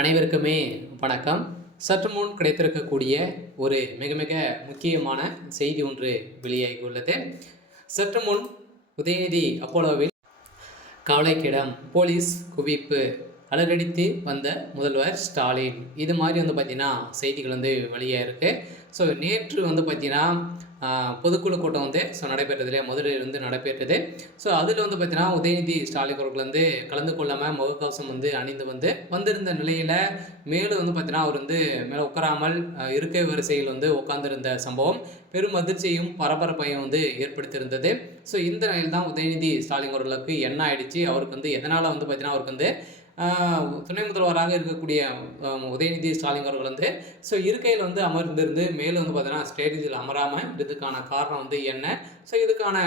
அனைவருக்குமே வணக்கம். சற்று முன் கிடைத்திருக்கக்கூடிய ஒரு மிக மிக முக்கியமான செய்தி ஒன்று வெளியாகி உள்ளது. சற்று முன் உதயநிதி அப்போலோவில் கவலைக்கிடம், போலீஸ் குவிப்பு, அலறடித்து வந்த முதல்வர் ஸ்டாலின். இது மாதிரி பார்த்தீங்கன்னா செய்திகள் வெளியாக இருக்குது. ஸோ நேற்று பார்த்தீங்கன்னா பொதுக்குழு கூட்டம் நடைபெற்றதிலே மதுரையில் நடைபெற்றது. ஸோ அதில் பார்த்தீங்கன்னா உதயநிதி ஸ்டாலின் அவர்கள் கலந்து கொள்ளாமல் முகக்கவசம் அணிந்து வந்திருந்த நிலையில் மேலும் பார்த்தீங்கன்னா அவர் மேலே உட்காராமல் இருக்கை வரிசையில் உட்கார்ந்திருந்த சம்பவம் பெரும் அதிர்ச்சியும் பரபரப்பையும் ஏற்படுத்தியிருந்தது. ஸோ இந்த நிலையில் தான் உதயநிதி ஸ்டாலின் அவர்களுக்கு என்ன ஆயிடுச்சு, அவருக்கு எதனால் பார்த்தீங்கன்னா அவருக்கு துணை முதல்வராக இருக்கக்கூடிய உதயநிதி ஸ்டாலின் அவர்கள் ஸோ இருக்கையில் அமர்ந்திருந்து மேலும் பார்த்தீங்கன்னா ஸ்டேஜில் அமராமல் இதுக்கான காரணம் என்ன, ஸோ இதுக்கான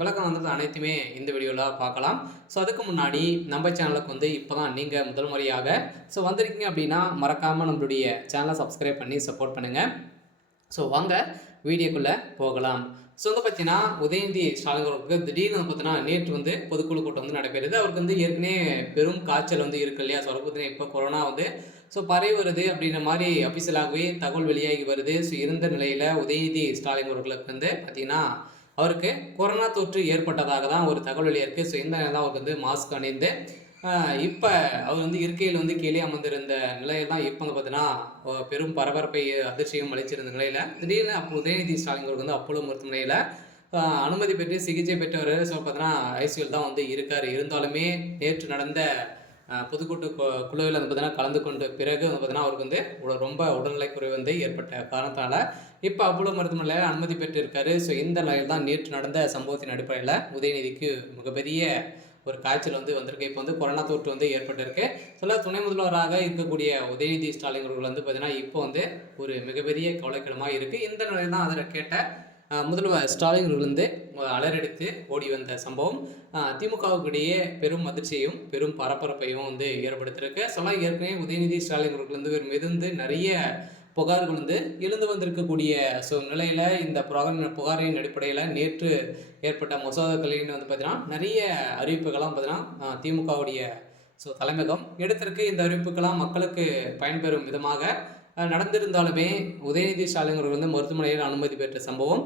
விளக்கம் அனைத்துமே இந்த வீடியோவில் பார்க்கலாம். ஸோ அதுக்கு முன்னாடி நம்ம சேனலுக்கு இப்போ தான் நீங்கள் முதல் முறையாக வந்திருக்கீங்க அப்படின்னா மறக்காமல் நம்மளுடைய சேனலை சப்ஸ்கிரைப் பண்ணி சப்போர்ட் பண்ணுங்கள். ஸோ வாங்க வீடியோக்குள்ளே போகலாம். ஸோ பார்த்தீங்கன்னா உதயநிதி ஸ்டாலின் அவர்களுக்கு திடீர்னு பார்த்தீங்கன்னா நேற்று பொதுக்குழு கூட்டம் நடைபெறுது. அவருக்கு ஏற்கனவே பெரும் காய்ச்சல் இருக்கு இல்லையா. ஸோ அவருக்கு பார்த்தீங்கன்னா இப்போ கொரோனா ஸோ பரவி வருது அப்படின்ற மாதிரி அஃபிஷியலாகவே தகவல் வெளியாகி வருது. ஸோ இருந்த நிலையில் உதயநிதி ஸ்டாலின் அவர்களுக்கு பார்த்தீங்கன்னா அவருக்கு கொரோனா தொற்று ஏற்பட்டதாக தான் ஒரு தகவல் வெளியாக. ஸோ இந்த நேரம் தான் அவருக்கு மாஸ்க் அணிந்து இப்போ அவர் இருக்கையில் கீழே அமர்ந்திருந்த நிலையில் தான் இப்போ பார்த்தீங்கன்னா பெரும் பரபரப்பை அதிர்ச்சியும் அளிச்சிருந்த நிலையில் திடீர்னு அப்போ உதயநிதி ஸ்டாலின் அவருக்கு அப்போலோ மருத்துவமனையில் அனுமதி பெற்று சிகிச்சை பெற்றவர். ஸோ பார்த்தீங்கன்னா ஐசியூவில் தான் இருக்கார். இருந்தாலுமே நேற்று நடந்த பொதுக்கூட்டு குழுவில் பார்த்தீங்கன்னா கலந்து கொண்ட பிறகு பார்த்தீங்கன்னா அவருக்கு ரொம்ப உடல்நிலை குறைவு ஏற்பட்ட காரணத்தால் இப்போ அப்போலோ மருத்துவமனையில் அனுமதி பெற்று இருக்காரு. ஸோ இந்த நிலையில் தான் நேற்று நடந்த சம்பவத்தின் அடிப்படையில் உதயநிதிக்கு மிகப்பெரிய ஒரு காய்ச்சல் வந்திருக்கு. இப்போ கொரோனா தொற்று ஏற்பட்டிருக்கு. சொல்ல துணை முதல்வராக இருக்கக்கூடிய உதயநிதி ஸ்டாலின் அவர்கள் பார்த்தீங்கன்னா இப்போ ஒரு மிகப்பெரிய கவலைக்கிடமாக இருக்குது. இந்த நிலையில் தான் அதில் கேட்ட முதல்வர் ஸ்டாலின் அவர்கள் அலறடித்து ஓடி வந்த சம்பவம் திமுகவுக்கு இடையே பெரும் அதிர்ச்சியையும் பெரும் பரபரப்பையும் ஏற்படுத்தியிருக்கு. சொல்ல ஏற்கனவே உதயநிதி ஸ்டாலின் அவர்கள் ஒரு மீது நிறைய புகார்கள் எழுந்து வந்திருக்கக்கூடிய நிலையில் இந்த புகாரின் அடிப்படையில் நேற்று ஏற்பட்ட மசோதாக்களின் பார்த்தீங்கன்னா நிறைய அறிவிப்புகள்லாம் பார்த்தீங்கன்னா திமுகவுடைய தலைமையகம் எடுத்திருக்கு. இந்த அறிவிப்புகள்லாம் மக்களுக்கு பயன்பெறும் விதமாக நடந்திருந்தாலுமே உதயநிதி ஸ்டாலின் அவர்கள் மருத்துவமனையில் அனுமதி பெற்ற சம்பவம்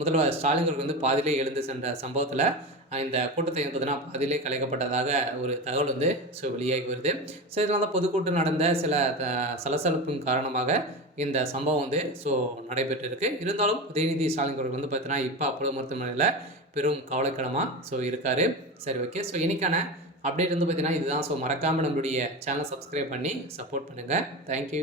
முதல்வர் ஸ்டாலின் அவர்கள் பாதியிலே எழுந்து சென்ற சம்பவத்தில் இந்த கூட்டத்தை பார்த்தீங்கன்னா பாதியிலே கலைக்கப்பட்டதாக ஒரு தகவல் வெளியாகி வருது. ஸோ இதனால் தான் பொதுக்கூட்டம் நடந்த சில சலசலப்பின் காரணமாக இந்த சம்பவம் நடைபெற்றிருக்கு. இருந்தாலும் உதயநிதி ஸ்டாலின் அவர்கள் பார்த்தீங்கன்னா இப்போ அப்போலோ மருத்துவமனையில் பெரும் கவலைக்கிடமாக இருக்கார். சரி, ஓகே. ஸோ இன்னைக்கான அப்டேட் பார்த்தீங்கன்னா இதுதான். ஸோ மறக்காமல் நம்மளுடைய சேனலை சப்ஸ்கிரைப் பண்ணி சப்போர்ட் பண்ணுங்கள். தேங்க்யூ.